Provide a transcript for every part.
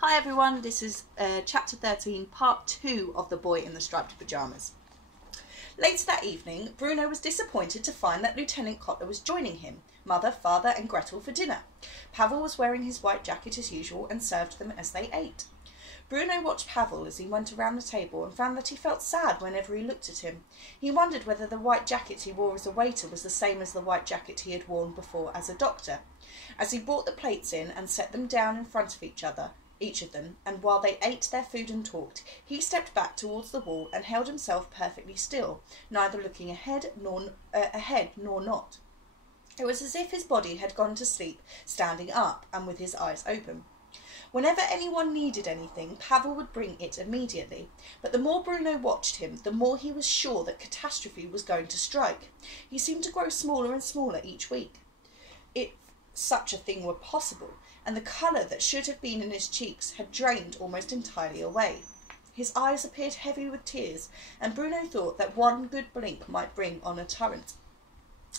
Hi everyone, this is chapter 13, part 2 of The Boy in the Striped Pyjamas. Later that evening, Bruno was disappointed to find that Lieutenant Kotler was joining him, mother, father and Gretel for dinner. Pavel was wearing his white jacket as usual and served them as they ate. Bruno watched Pavel as he went around the table and found that he felt sad whenever he looked at him. He wondered whether the white jacket he wore as a waiter was the same as the white jacket he had worn before as a doctor. As he brought the plates in and set them down in front of each of them, and while they ate their food and talked, he stepped back towards the wall and held himself perfectly still, neither looking ahead nor not. It was as if his body had gone to sleep, standing up and with his eyes open. Whenever anyone needed anything, Pavel would bring it immediately, but the more Bruno watched him, the more he was sure that catastrophe was going to strike. He seemed to grow smaller and smaller each week. If such a thing were possible, and the colour that should have been in his cheeks had drained almost entirely away. His eyes appeared heavy with tears, and Bruno thought that one good blink might bring on a torrent.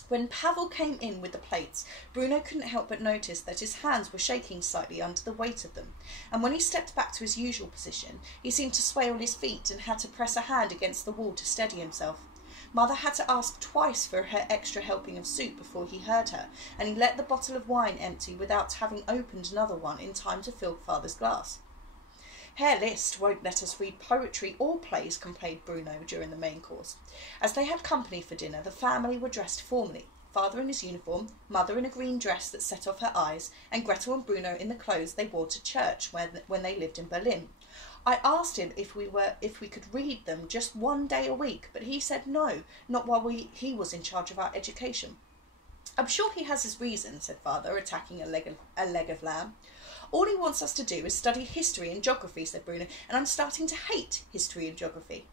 When Pavel came in with the plates, Bruno couldn't help but notice that his hands were shaking slightly under the weight of them, and when he stepped back to his usual position, he seemed to sway on his feet and had to press a hand against the wall to steady himself. Mother had to ask twice for her extra helping of soup before he heard her, and he let the bottle of wine empty without having opened another one in time to fill Father's glass. Herr Liszt won't let us read poetry or plays, complained Bruno during the main course. As they had company for dinner, the family were dressed formally. Father in his uniform, Mother in a green dress that set off her eyes, and Gretel and Bruno in the clothes they wore to church when they lived in Berlin. I asked him if we could read them just one day a week, but he said no, not while he was in charge of our education. I'm sure he has his reasons, said Father, attacking a leg of lamb. All he wants us to do is study history and geography, said Bruno, and I'm starting to hate history and geography.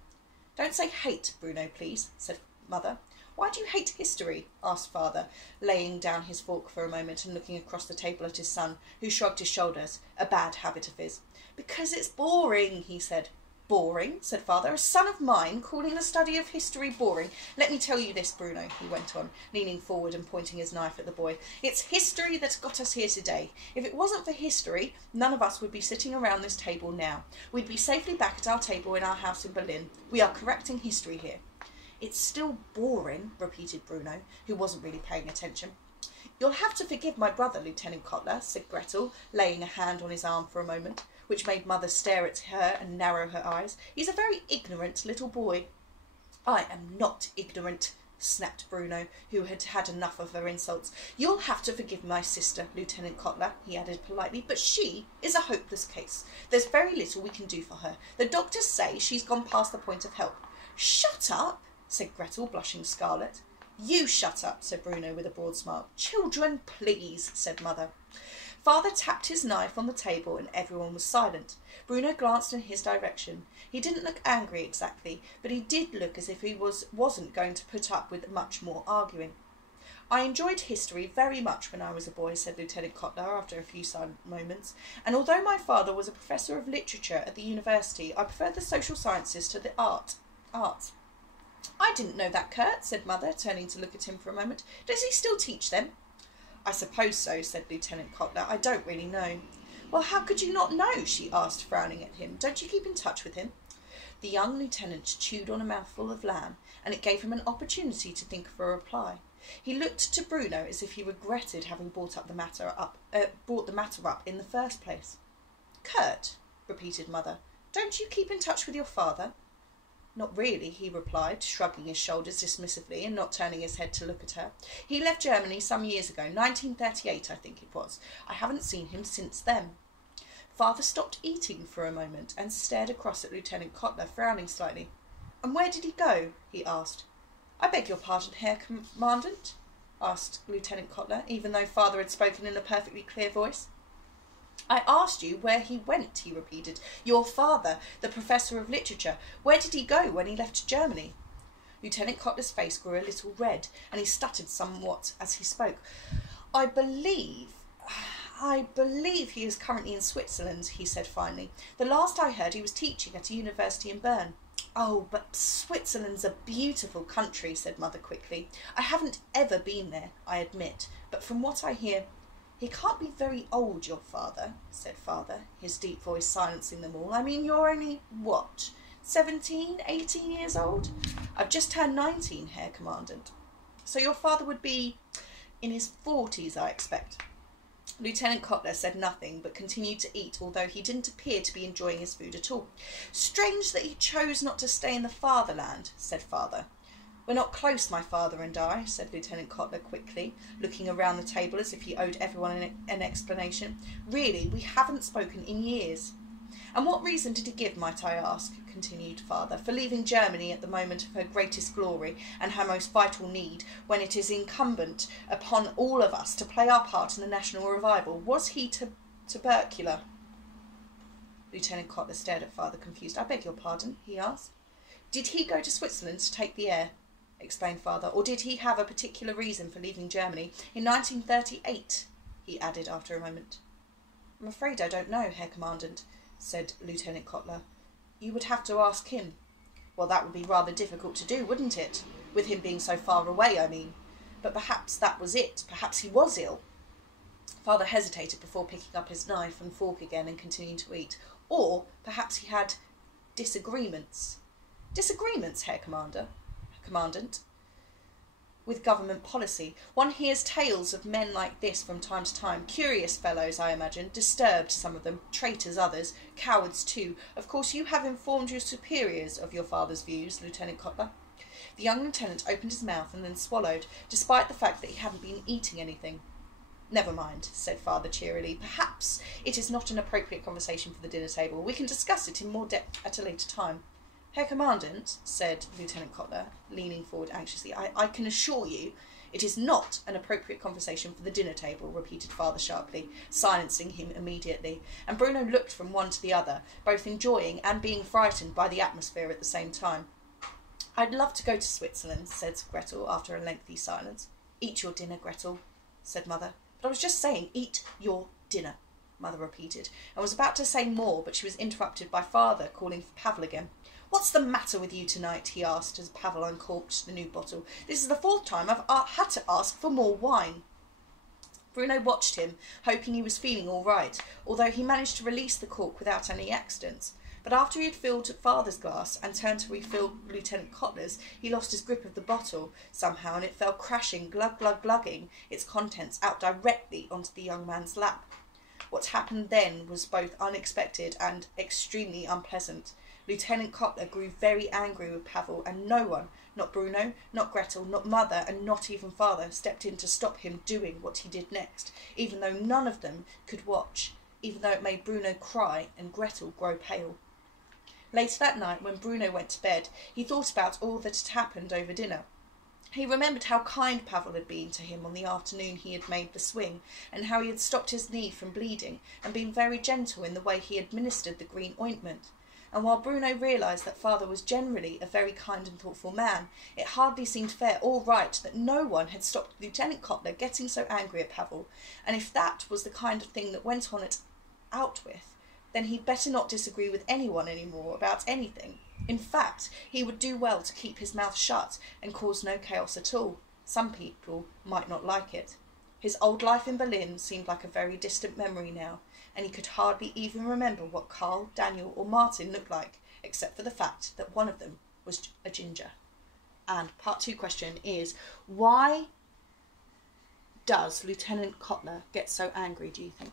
Don't say hate, Bruno, please, said Mother. Why do you hate history? Asked Father, laying down his fork for a moment and looking across the table at his son, who shrugged his shoulders, a bad habit of his. Because it's boring, he said. Boring, said Father. A son of mine calling the study of history boring. Let me tell you this, Bruno, he went on, leaning forward and pointing his knife at the boy. It's history that's got us here today. If it wasn't for history, none of us would be sitting around this table now. We'd be safely back at our table in our house in Berlin. We are correcting history here. It's still boring, repeated Bruno, who wasn't really paying attention. You'll have to forgive my brother, Lieutenant Kotler, said Gretel, laying a hand on his arm for a moment, which made Mother stare at her and narrow her eyes. He's a very ignorant little boy. I am not ignorant, snapped Bruno, who had had enough of her insults. You'll have to forgive my sister, Lieutenant Kotler, he added politely, but she is a hopeless case. There's very little we can do for her. The doctors say she's gone past the point of help. Shut up, said Gretel, blushing scarlet. You shut up, said Bruno with a broad smile. Children, please, said Mother. Father tapped his knife on the table and everyone was silent. Bruno glanced in his direction. He didn't look angry exactly, but he did look as if he wasn't going to put up with much more arguing. I enjoyed history very much when I was a boy, said Lieutenant Kotler after a few silent moments, and although my father was a professor of literature at the university, I preferred the social sciences to the arts. I didn't know that, Kurt, said Mother, turning to look at him for a moment. Does he still teach them? I suppose so, said Lieutenant Kotler. I don't really know. Well, how could you not know? She asked, frowning at him. Don't you keep in touch with him? The young lieutenant chewed on a mouthful of lamb, and it gave him an opportunity to think of a reply. He looked to Bruno as if he regretted having brought the matter up in the first place. Kurt, repeated Mother, don't you keep in touch with your father? Not really, he replied, shrugging his shoulders dismissively and not turning his head to look at her. He left Germany some years ago, 1938 I think it was. I haven't seen him since then. Father stopped eating for a moment and stared across at Lieutenant Kotler, frowning slightly. And where did he go? He asked. I beg your pardon, Herr Commandant? Asked Lieutenant Kotler, even though Father had spoken in a perfectly clear voice. I asked you where he went, he repeated. Your father, the professor of literature. Where did he go when he left Germany? Lieutenant Kotler's face grew a little red, and he stuttered somewhat as he spoke. I believe he is currently in Switzerland, he said finally. The last I heard he was teaching at a university in Bern. Oh, but Switzerland's a beautiful country, said Mother quickly. I haven't ever been there, I admit, but from what I hear... "He can't be very old, your father," said father, his deep voice silencing them all. "I mean, you're only, what, 17, 18 years old?" "I've just turned 19, Herr Commandant." "So your father would be in his 40s, I expect." Lieutenant Kotler said nothing, but continued to eat, although he didn't appear to be enjoying his food at all. "Strange that he chose not to stay in the fatherland," said father. "We're not close, my father and I," said Lieutenant Kotler quickly, looking around the table as if he owed everyone an explanation. "Really, we haven't spoken in years." "And what reason did he give, might I ask," continued father, "for leaving Germany at the moment of her greatest glory and her most vital need, when it is incumbent upon all of us to play our part in the national revival? Was he tubercular?" Lieutenant Kotler stared at father, confused. "I beg your pardon?" he asked. "Did he go to Switzerland to take the air?" explained father. "Or did he have a particular reason for leaving Germany in 1938? he added after a moment. "I'm afraid I don't know, Herr Commandant," said Lieutenant Kotler. "You would have to ask him." "Well, that would be rather difficult to do, wouldn't it? With him being so far away, I mean. But perhaps that was it. Perhaps he was ill." Father hesitated before picking up his knife and fork again and continuing to eat. "Or perhaps he had disagreements." "Disagreements, Herr Commandant, with government policy. One hears tales of men like this from time to time. Curious fellows, I imagine. Disturbed, some of them. Traitors, others. Cowards, too. Of course, you have informed your superiors of your father's views, Lieutenant Kotler." The young lieutenant opened his mouth and then swallowed, despite the fact that he hadn't been eating anything. "Never mind," said father cheerily. "Perhaps it is not an appropriate conversation for the dinner table. We can discuss it in more depth at a later time." "Herr Commandant," said Lieutenant Kotler, leaning forward anxiously, I can assure you it is not an appropriate conversation for the dinner table," repeated father sharply, silencing him immediately, and Bruno looked from one to the other, both enjoying and being frightened by the atmosphere at the same time. "I'd love to go to Switzerland," said Gretel after a lengthy silence. "Eat your dinner, Gretel," said mother. "But I was just saying, eat your dinner," mother repeated, and was about to say more, but she was interrupted by father calling for Pavel again. "What's the matter with you tonight?" he asked as Pavel uncorked the new bottle. "This is the 4th time I've had to ask for more wine." Bruno watched him, hoping he was feeling all right, although he managed to release the cork without any accidents. But after he had filled father's glass and turned to refill Lieutenant Kotler's, he lost his grip of the bottle somehow, and it fell crashing, glugging its contents out directly onto the young man's lap. What happened then was both unexpected and extremely unpleasant. Lieutenant Kotler grew very angry with Pavel, and no one, not Bruno, not Gretel, not mother, and not even father, stepped in to stop him doing what he did next, even though none of them could watch, even though it made Bruno cry and Gretel grow pale. Later that night, when Bruno went to bed, he thought about all that had happened over dinner. He remembered how kind Pavel had been to him on the afternoon he had made the swing, and how he had stopped his knee from bleeding, and been very gentle in the way he administered the green ointment. And while Bruno realised that father was generally a very kind and thoughtful man, it hardly seemed fair or right that no one had stopped Lieutenant Kotler getting so angry at Pavel, and if that was the kind of thing that went on out with, then he'd better not disagree with anyone any more about anything. In fact, he would do well to keep his mouth shut and cause no chaos at all. Some people might not like it. His old life in Berlin seemed like a very distant memory now, and he could hardly even remember what Karl, Daniel or Martin looked like, except for the fact that one of them was a ginger. And part 2 question is, why does Lieutenant Kotler get so angry, do you think?